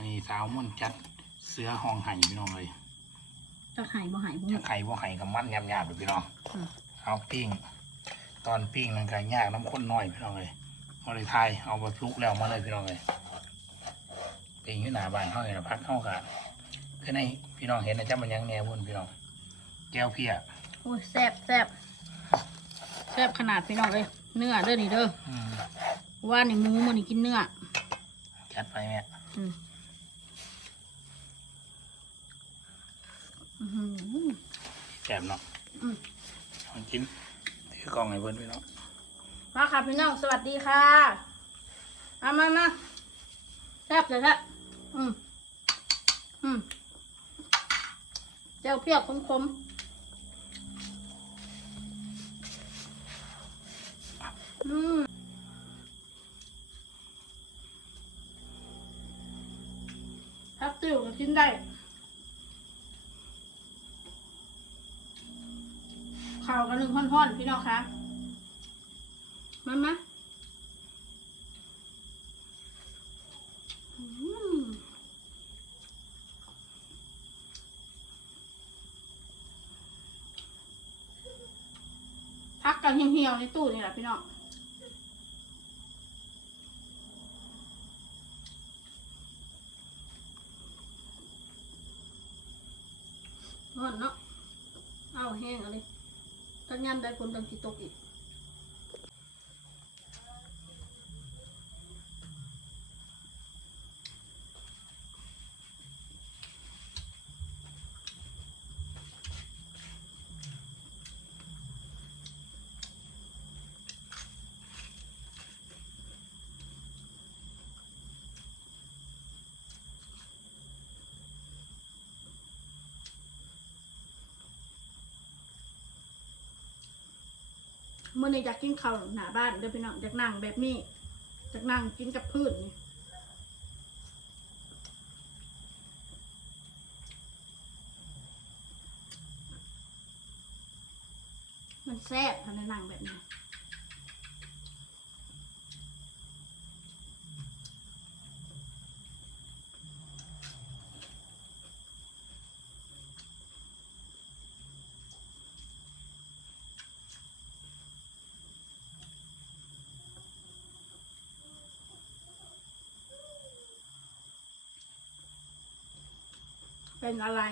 วันนี้สาวม่วนจัดเสือห้องไห้พี่น้องเลยจะหายบ่หายบ่จะไข่บ่ไห้กับมันยำๆดูพี่น้องอืมเอาปิ้งตอนปิ้งนั่นก็ยากน้ำข้นน้อยพี่น้องเลยเอาเลยไทยเอาไปลุกแล้วมาเลยพี่น้องเลยปิ้งอยู่หน้าบ้านเขาเลยนะพักเข้ากะคือในพี่น้องเห็นนะจ๊ะมันยังแนวบนพี่น้องแก้วเพียโอ้ยแซ่บแซ่บแซ่บขนาดพี่น้องเลยเนื้อเด้อนี่เด้ออืมว่านี่หมูมันนี่กินเนื้อจัดไปแม่ อืมอื้อหือ แซ่บเนาะอืมเอากินถือกล่องให้เพื่อนพี่น้องมาค่ะพี่น้องสวัสดีค่ะมามามาแซ่บเลยละอืมอืมเจ้าเปรี้ยวขมๆอืมพักติ้วก็กินได้ ข่าวกันหนึ่งห่อนๆพี่น้องคะมามาอืมพักกันเหี่ยวๆในตู้นี่แหละพี่น้องห่อนเนาะเอาแห้งเอะ ไรถ้าย่ำได้คนตังสิตกอีก เมื่อนี้อยากกินข้าวหนาบ้านเดี๋ยวพี่น้องอยากนั่งแบบนี้อยากนั่งกินกับพืชนี่มันแซ่บทำในนั่งแบบนี้ เป็นอะไร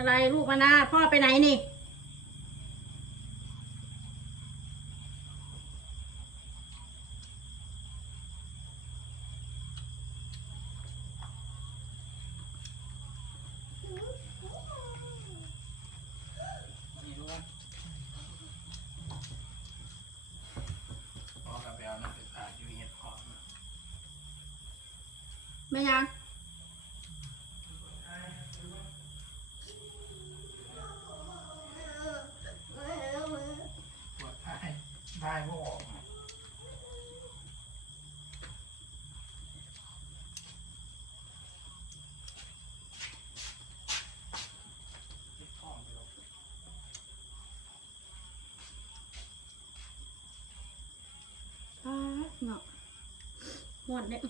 อะไรลูกมานาพ่อไปไหนนี่นี่รู้ไหมพอกลับไปเอาน้ำเป็ดตาอยู่เห็ดหอมไม่ยัง ปวดได้ได้ก็ออกมาเก็บท้องไปแล้ว อ่าเนาะ หมดเนี่ย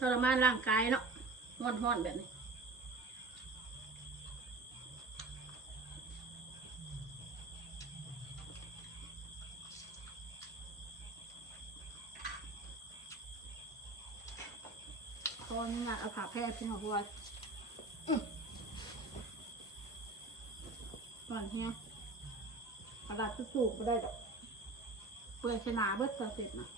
ทรมานร่างกายเนาะงอนห้อนแบบนี้ตอนนี้เอาผ่าแพทย์พี่น้องด้วก่อนเฮียกระดาษสูบก็ได้ดอกเปลือยชนาเบิดเสร็จนะ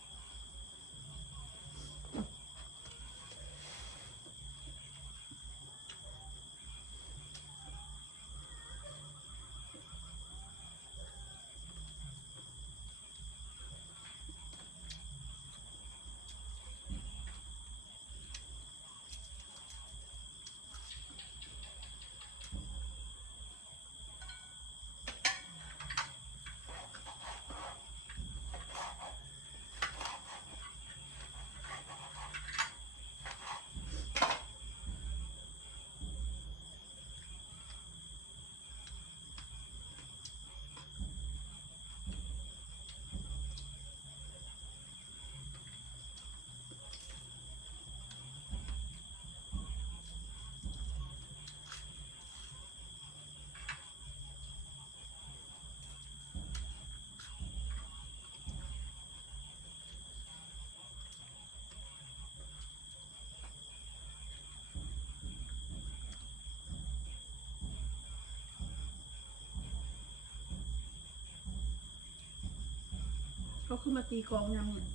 เขาขึ้นมาตีกองยังเนี่ย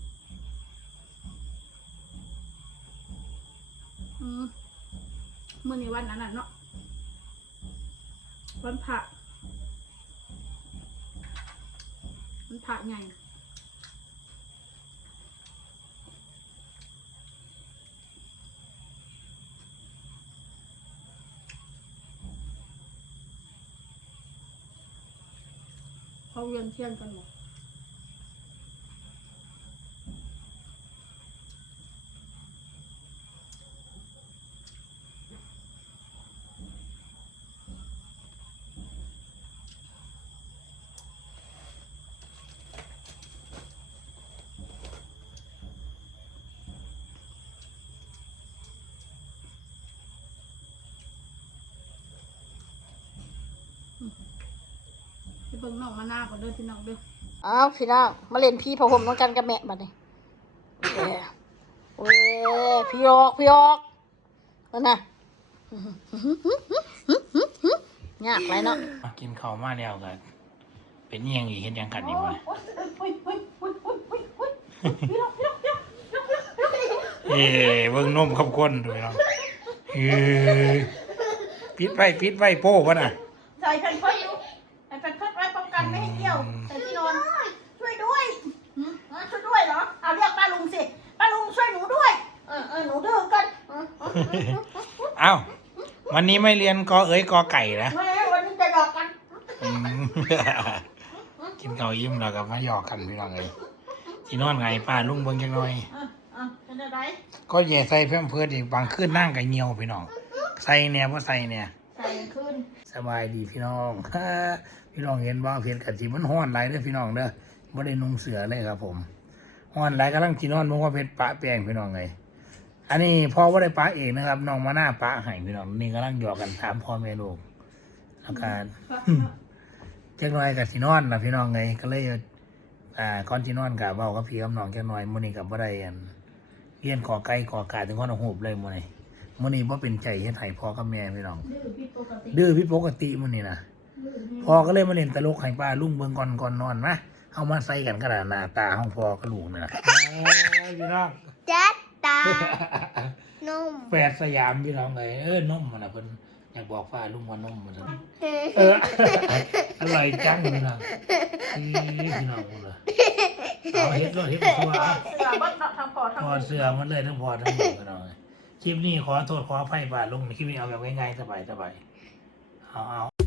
อืมเมื่อในวันนั้นน่ะเนาะวันพระวันพระไงเขาเรียนเที่ยงกันหมด ไปเบิ่งน้องมาหน้าก่อนเด้อพี่น้องเด้ออ้าวพี่น้องมาเล่นพี่พะห่มน้องกันกับแม่บัดนี้เอ้ยโอ้ยพี่ออกพี่ออกนั่นน่ะยากไรเนาะมากินข้าวมาแล้วกันเป็นอิหยังอีกเห็นยังกันอีกไหมเอ้เบิ่งนมขับคนดูพี่น้องเอ้ยปิดไว้ปิดไว้โป้ปะน่ะใส่แผ่นเพิดอยู่ใส่แผ่นเพิดไว้ป้องกันไม่ให้เกี่ยวใส่ที่นอนช่วยด้วยหืมฮะช่วยด้วยเหรอเอาเรียกป้าลุงสิป้าลุงช่วยหนูด้วยเออเออหนูดื้อกันเออเออเออเอ้าวันนี้ไม่เรียนกอเอ๋ยกอไก่นะไม่วันนี้จะหยอกกันอืมกินข้าวยิ้มแล้วก็มาหยอกกันพี่น้องเลยที่นอนไงป้าลุงเบิ่งจังหน่อย เออเออเป็นอะไรก็แย่ใส่เพิ่มเพื่ออีกบางคืนนั่งกับเงียวพี่น้อง ใส่เนี่ยว่าใส่เนี่ยใส่ขึ้นส บายดีพี่น้อง พี่น้องเห็นบ้างเพียนกันสิมันห้อนไหลเด้อพี่น้องเด้อบ่ได้นุ่งเสือเลยครับ ผมห้อนไหลายกำลังกินนอนเพราะว่าเพชรปะแป้งพี่น้องไงอันนี้พ่อว่าได้ปะเองนะครับน้องมาหน้าปะให้พี่น้องนี่กำลังหยอกกันถามพ่อแม่ลูกอาการเจักหน่อยกับสินอนนะพี่น้องไงก็เลยอ่าก่อนที่นอนกับเว้ากับพี่กับน้องเจักหน่อยมื้อนี้กับบ่ได้อันเรียนขอไก่ขอกาถึงข้อหูบเลยมื้อนี้ มื้อนี้บ่เป็นใจเฮ็ดให้พ่อกับแม่พี่น้องดื้อพี่ปกติดื้อพี่ปกติมื้อนี้นะดื้อพี่พ่อก็เลยมาเล่นตลกให้ป้าลุงเบิ่งก่อนก่อนนอนมาเอามาใส่กันกระดาษหน้าตาของพ่อกับลูกนี่นะโอ้ยพี่น้องจัดตานมแฝดสยามพี่น้องเอ้ยเออนมมันน่ะเพิ่นอยากบอกป้าลุงว่านมมันเออเอออร่อยจังพี่น้องนี่พี่น้องพุ่นน่ะเอาเฮ็ดรถเฮ็ดตัวเอาเสือเบิ้ลเนาะทำคอถทำอดเสื้อมันเลยทั้งพอทั้งหมดพี่น้องเอ้ย คลิปนี้ขอโทษขออภัยบาทลุงคลิปนี้เอาแบบง่ายๆสบายๆเอาเอา